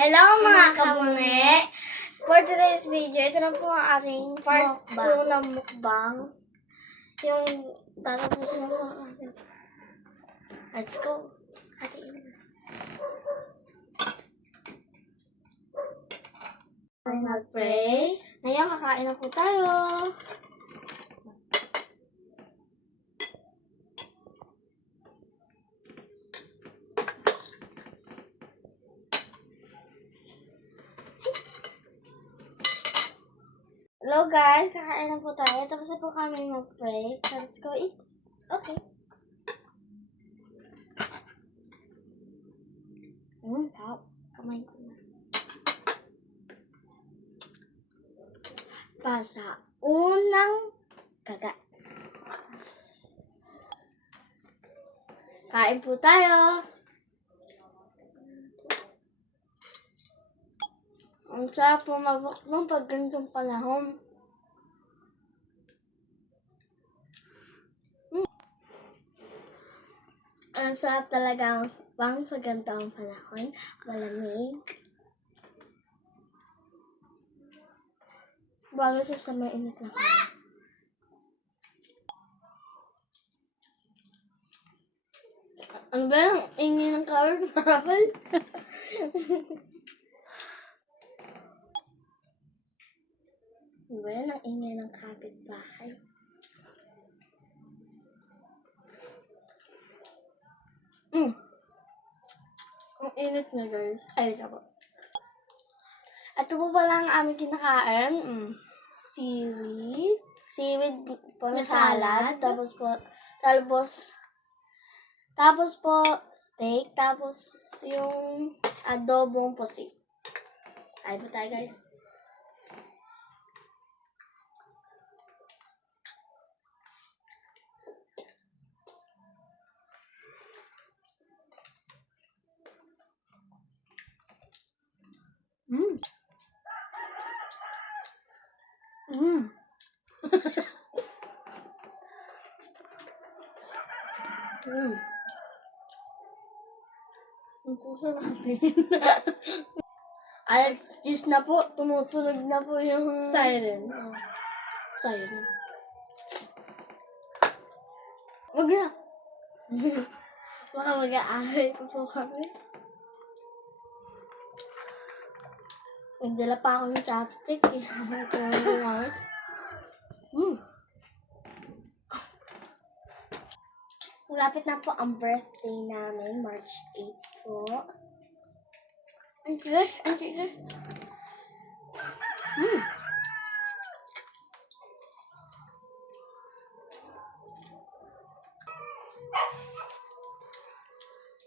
Hello mga kabune! For today's video, ito na po ang ating part 2 ng mukbang. Yung tatapusin na po natin. Let's go! Hatiin na. Mag-pray. Ngayon, kakain na po tayo. Hello guys, kakain na po tayo. Tapos na po kami mag-pray. So let's go eat. Okay. Wow. Kamay ko na. Pasa unang kagat. Kain po tayo. Ang sarap po magbukbang pag ganitong panahon. Ang sarap talaga pang pag ganitong panahon. Malamig. Bago siya sa mainit na kain. Ano ba yung ingin ng cover? Ano ba yan ang ingay ng kapitbahay? Ang init na guys. Ay, ito po. Ito po pala ang aming kinakain. Seaweed. Seaweed po na salad. Tapos po steak. Tapos yung adobong pusi. Ay po tayo guys. Ang puso natin. Alas 10 na po. Tumutunog na po yung siren. Oh. Siren. Wag na. Baka mag-aaway po kami. Nagdala pa ako ng chopstick. Malapit na po ang birthday namin. March 8 po. Ang tigas. Ang tigas.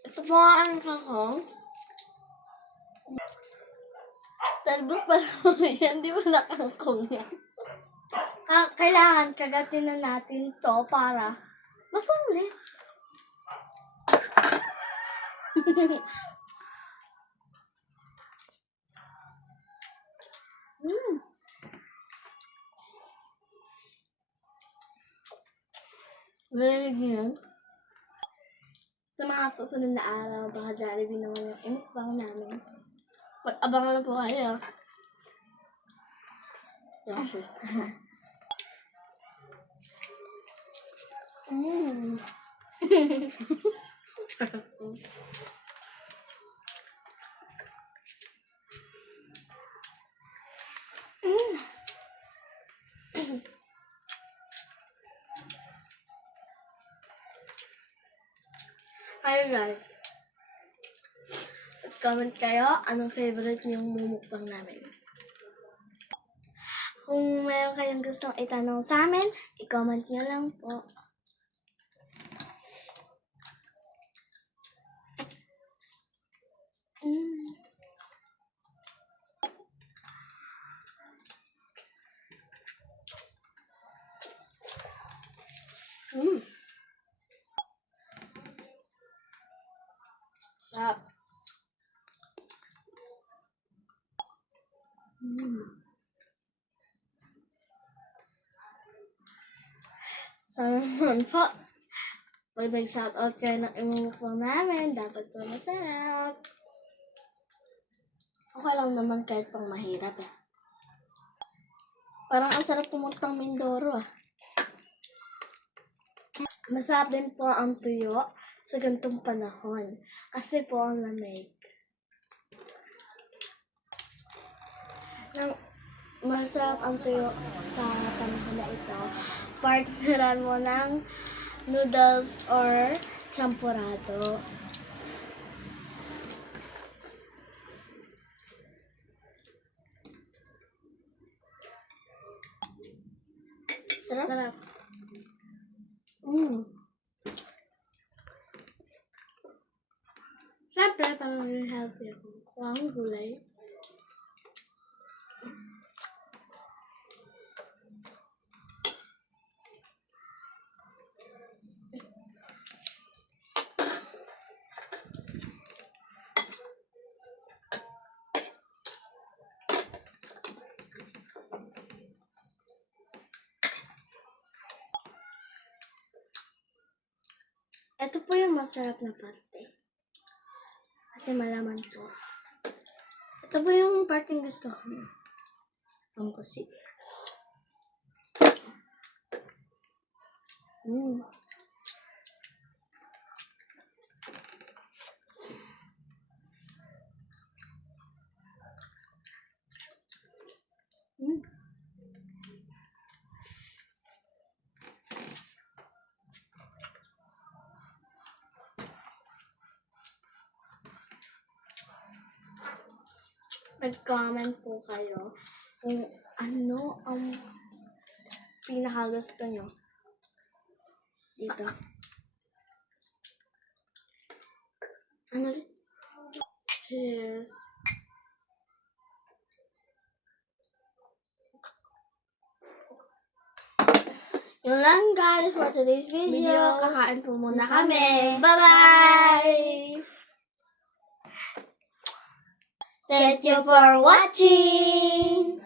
Ito po ang kakong. Talbos pa naman yan. Di ba nakangkong yan? Kailangan kagatin na natin to para masulit. Very good. Sa mga susunod na araw, baka Jollibee naman yung imukbang namin. Abangan lang po kayo. Hi guys. Comment kayo anong favorite niyong mumukbang namin. Kung meron kayong gustong itanong sa amin, i-comment niyo lang po. Sarap. Sana naman po, pag nag-shoutout kayo ng imumukbang namin, dapat po masarap. Okay lang naman kahit pang mahirap eh. Parang ang sarap pumuntang Mindoro ah. Masarap din po ang tuyo sa gantong panahon. Kasi po ang lamig. Masarap ang tuyo sa panahon na ito. Partneran mo ng noodles or champurado. Sarap. Siyempre, parang maging healthy ako. Kuha ang gulay. Ito po yung masarap na parte. Kasi malaman po. Ito po yung parteng gusto ko. Ang kasi. Mag-comment po kayo kung ano ang pinakagusto nyo dito. Ano rin? Cheers! Yun lang guys for today's video. Kakain po muna kami. Bye-bye! Thank you for watching!